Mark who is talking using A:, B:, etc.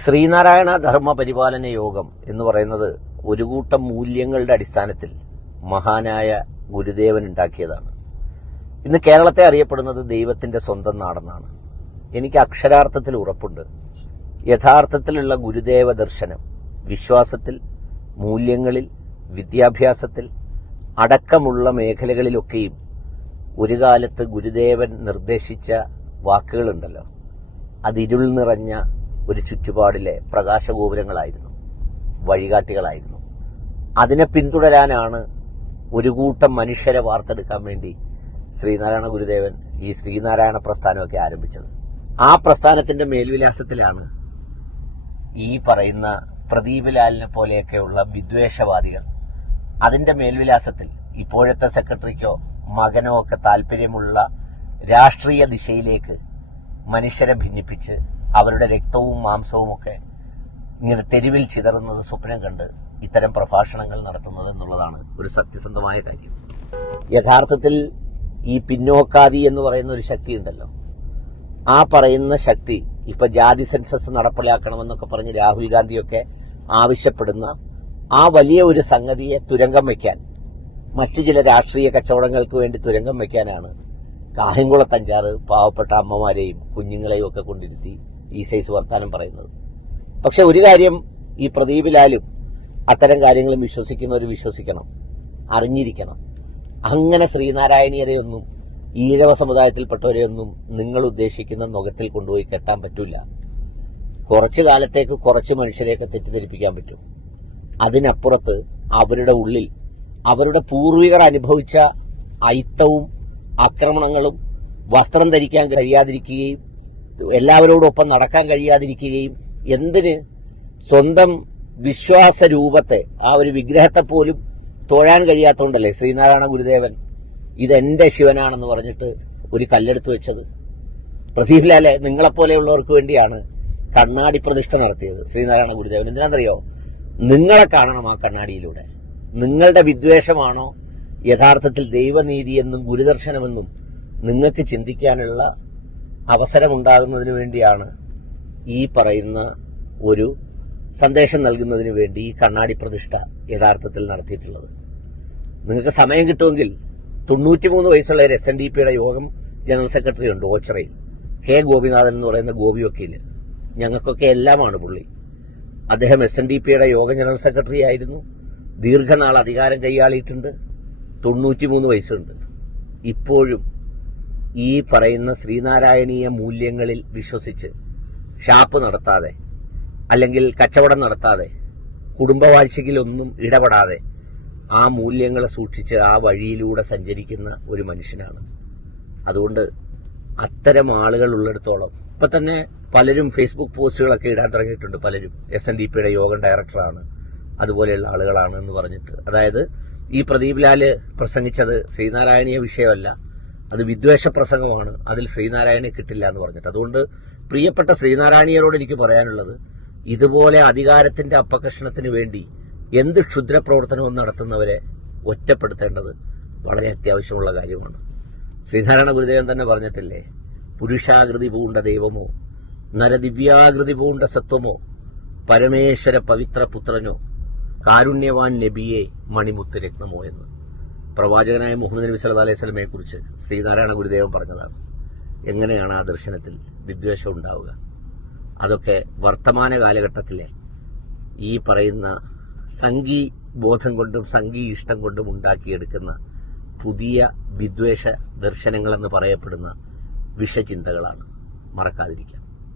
A: ശ്രീനാരായണ ധർമ്മ പരിപാലന യോഗം എന്ന് പറയുന്നത് ഒരു കൂട്ടം മൂല്യങ്ങളുടെ അടിസ്ഥാനത്തിൽ മഹാനായ ഗുരുദേവൻ ഉണ്ടാക്കിയതാണ്. ഇന്ന് കേരളത്തെ അറിയപ്പെടുന്നത് ദൈവത്തിന്റെ സ്വന്തം നാടെന്നാണ്. എനിക്ക് അക്ഷരാർത്ഥത്തിൽ ഉറപ്പുണ്ട്. യഥാർത്ഥത്തിലുള്ള ഗുരുദേവ ദർശനം വിശ്വാസത്തിൽ മൂല്യങ്ങളിൽ വിദ്യാഭ്യാസത്തിൽ അടക്കമുള്ള മേഖലകളിലൊക്കെയും ഒരു കാലത്ത് ഗുരുദേവൻ നിർദ്ദേശിച്ച വാക്കുകളുണ്ടല്ലോ. അതിരുൾ നിറഞ്ഞ ഒരു ചുറ്റുപാടിലെ പ്രകാശഗോപുരങ്ങളായിരുന്നു. വഴികാട്ടികളായിരുന്നു. അതിനെ പിന്തുടരാനാണ് ഒരു കൂട്ടം മനുഷ്യരെ വാർത്തെടുക്കാൻ വേണ്ടി ശ്രീനാരായണ ഗുരുദേവൻ ഈ ശ്രീനാരായണ പ്രസ്ഥാനമൊക്കെ ആരംഭിച്ചത്. ആ പ്രസ്ഥാനത്തിന്റെ മേൽവിലാസത്തിലാണ് ഈ പറയുന്ന പ്രദീപ് ലാലിനെ പോലെയൊക്കെയുള്ള വിദ്വേഷവാദികൾ. അതിന്റെ മേൽവിലാസത്തിൽ ഇപ്പോഴത്തെ സെക്രട്ടറിക്കോ മകനോ ഒക്കെ താല്പര്യമുള്ള രാഷ്ട്രീയ ദിശയിലേക്ക് മനുഷ്യരെ ഭിന്നിപ്പിച്ച് അവരുടെ രക്തവും മാംസവും ഒക്കെ ഇങ്ങനെ തെരുവിൽ ചിതറുന്നത് സ്വപ്നം കണ്ട് ഇത്തരം പ്രഭാഷണങ്ങൾ നടത്തുന്നത് എന്നുള്ളതാണ് ഒരു സത്യസന്ധമായ കാര്യം. യഥാർത്ഥത്തിൽ ഈ പിന്നോക്കാതി എന്ന് പറയുന്ന ഒരു ശക്തി ഉണ്ടല്ലോ. ആ പറയുന്ന ശക്തി ഇപ്പൊ ജാതി സെൻസസ് നടപ്പിലാക്കണമെന്നൊക്കെ പറഞ്ഞ് രാഹുൽ ഗാന്ധിയൊക്കെ ആവശ്യപ്പെടുന്ന ആ വലിയ ഒരു സംഗതിയെ തുരങ്കം വയ്ക്കാൻ മറ്റു ചില രാഷ്ട്രീയ കച്ചവടങ്ങൾക്ക് വേണ്ടി തുരങ്കം വയ്ക്കാനാണ് കാഹിംകുളത്തഞ്ചാറ് പാവപ്പെട്ട അമ്മമാരെയും കുഞ്ഞുങ്ങളെയും ഒക്കെ കൊണ്ടിരുത്തി ഈ സൈസ് വർത്താനം പറയുന്നത്. പക്ഷെ ഒരു കാര്യം ഈ പ്രദീപിലാലും അത്തരം കാര്യങ്ങളും വിശ്വസിക്കുന്നവർ വിശ്വസിക്കണം. അറിഞ്ഞിരിക്കണം. അങ്ങനെ ശ്രീനാരായണീയരെയൊന്നും ഈഴവ സമുദായത്തിൽപ്പെട്ടവരെയൊന്നും നിങ്ങൾ ഉദ്ദേശിക്കുന്ന നുഖത്തിൽ കൊണ്ടുപോയി കെട്ടാൻ പറ്റില്ല കുറച്ചു കാലത്തേക്ക് കുറച്ച് മനുഷ്യരെയൊക്കെ തെറ്റിദ്ധരിപ്പിക്കാൻ പറ്റും. അതിനപ്പുറത്ത് അവരുടെ ഉള്ളിൽ അവരുടെ പൂർവികർ അനുഭവിച്ച അയിത്തവും ആക്രമണങ്ങളും വസ്ത്രം ധരിക്കാൻ കഴിയാതിരിക്കുകയും എല്ലാവരോടൊപ്പം നടക്കാൻ കഴിയാതിരിക്കുകയും എന്തിന് സ്വന്തം വിശ്വാസ രൂപത്തെ ആ ഒരു വിഗ്രഹത്തെ പോലും തൊഴാൻ കഴിയാത്തതുകൊണ്ടല്ലേ ശ്രീനാരായണ ഗുരുദേവൻ ഇതെന്റെ ശിവനാണെന്ന് പറഞ്ഞിട്ട് ഒരു കല്ലെടുത്ത് വെച്ചത്? പ്രദീപ് നിങ്ങളെപ്പോലെയുള്ളവർക്ക് വേണ്ടിയാണ് കണ്ണാടി പ്രതിഷ്ഠ നടത്തിയത് ശ്രീനാരായണ ഗുരുദേവൻ. എന്തിനാണെന്നറിയോ? നിങ്ങളെ കാണണം ആ കണ്ണാടിയിലൂടെ. നിങ്ങളുടെ വിദ്വേഷമാണോ യഥാർത്ഥത്തിൽ ദൈവനീതി എന്നും ഗുരുദർശനമെന്നും നിങ്ങൾക്ക് ചിന്തിക്കാനുള്ള അവസരമുണ്ടാകുന്നതിന് വേണ്ടിയാണ് ഈ പറയുന്ന ഒരു സന്ദേശം നൽകുന്നതിന് വേണ്ടി ഈ കണ്ണാടി പ്രതിഷ്ഠ യഥാർത്ഥത്തിൽ നടത്തിയിട്ടുള്ളത്. നിങ്ങൾക്ക് സമയം കിട്ടുമെങ്കിൽ തൊണ്ണൂറ്റിമൂന്ന് വയസ്സുള്ള ഒരു എസ് എൻ ഡി പിയുടെ യോഗം ജനറൽ സെക്രട്ടറി ഉണ്ട് ഓച്ചറയിൽ. കെ ഗോപിനാഥൻ എന്ന് പറയുന്ന ഗോപി വക്കീൽ ഞങ്ങൾക്കൊക്കെ എല്ലാമാണ് പുള്ളി. അദ്ദേഹം എസ് എൻ ഡി പിയുടെ യോഗ ജനറൽ സെക്രട്ടറി ആയിരുന്നു. ദീർഘനാൾ അധികാരം കൈയാളിയിട്ടുണ്ട്. തൊണ്ണൂറ്റിമൂന്ന് വയസ്സുണ്ട്. ഇപ്പോഴും ഈ പറയുന്ന ശ്രീനാരായണീയ മൂല്യങ്ങളിൽ വിശ്വസിച്ച് ഷാപ്പ് നടത്താതെ അല്ലെങ്കിൽ കച്ചവടം നടത്താതെ കുടുംബവാഴ്ചയ്ക്കിലൊന്നും ഇടപെടാതെ ആ മൂല്യങ്ങളെ സൂക്ഷിച്ച് ആ വഴിയിലൂടെ സഞ്ചരിക്കുന്ന ഒരു മനുഷ്യനാണ്. അതുകൊണ്ട് അത്തരം ആളുകൾ ഉള്ളിടത്തോളം ഇപ്പൊ തന്നെ പലരും ഫേസ്ബുക്ക് പോസ്റ്റുകളൊക്കെ ഇടാൻ തുടങ്ങിയിട്ടുണ്ട് പലരും. എസ് എൻ ഡി പിയുടെ യോഗം ഡയറക്ടറാണ്. അതുപോലെയുള്ള ആളുകളാണ് എന്ന് പറഞ്ഞിട്ട്. അതായത് ഈ പ്രദീപ് ലാൽ പ്രസംഗിച്ചത് ശ്രീനാരായണീയ വിഷയമല്ല. അത് വിദ്വേഷ പ്രസംഗമാണ് അതിൽ ശ്രീനാരായണനെ കിട്ടില്ല എന്ന് പറഞ്ഞിട്ട്. അതുകൊണ്ട് പ്രിയപ്പെട്ട ശ്രീനാരായണീയരോട് എനിക്ക് പറയാനുള്ളത് ഇതുപോലെ അധികാരത്തിന്റെ അപകർഷണത്തിന് വേണ്ടി എന്ത് ക്ഷുദ്രപ്രവർത്തനവും നടത്തുന്നവരെ ഒറ്റപ്പെടുത്തേണ്ടത് വളരെ അത്യാവശ്യമുള്ള കാര്യമാണ്. ശ്രീനാരായണ ഗുരുദേവൻ തന്നെ പറഞ്ഞിട്ടില്ലേ പുരുഷാകൃതി പൂണ്ട ദൈവമോ നരദിവ്യാകൃതി പൂണ്ട സത്വമോ പരമേശ്വര പവിത്ര പുത്രനോ കാരുണ്യവാൻ നബിയെ മണിമുത്ത് രത്നമോ എന്ന്. പ്രവാചകനായ മുഹമ്മദ് നബി സല്ലല്ലാഹു അലൈഹി സ്വലമയെ കുറിച്ച് ശ്രീനാരായണ ഗുരുദേവൻ പറഞ്ഞതാണ്. എങ്ങനെയാണ് ആ ദർശനത്തിൽ വിദ്വേഷം ഉണ്ടാവുക? അതൊക്കെ വർത്തമാന കാലഘട്ടത്തിലെ ഈ പറയുന്ന സംഘീ ബോധം കൊണ്ടും സംഘീ ഇഷ്ടം കൊണ്ടും ഉണ്ടാക്കിയെടുക്കുന്ന പുതിയ വിദ്വേഷ ദർശനങ്ങളെന്ന് പറയപ്പെടുന്ന വിഷചിന്തകളാണ്. മറക്കാതിരിക്കാം.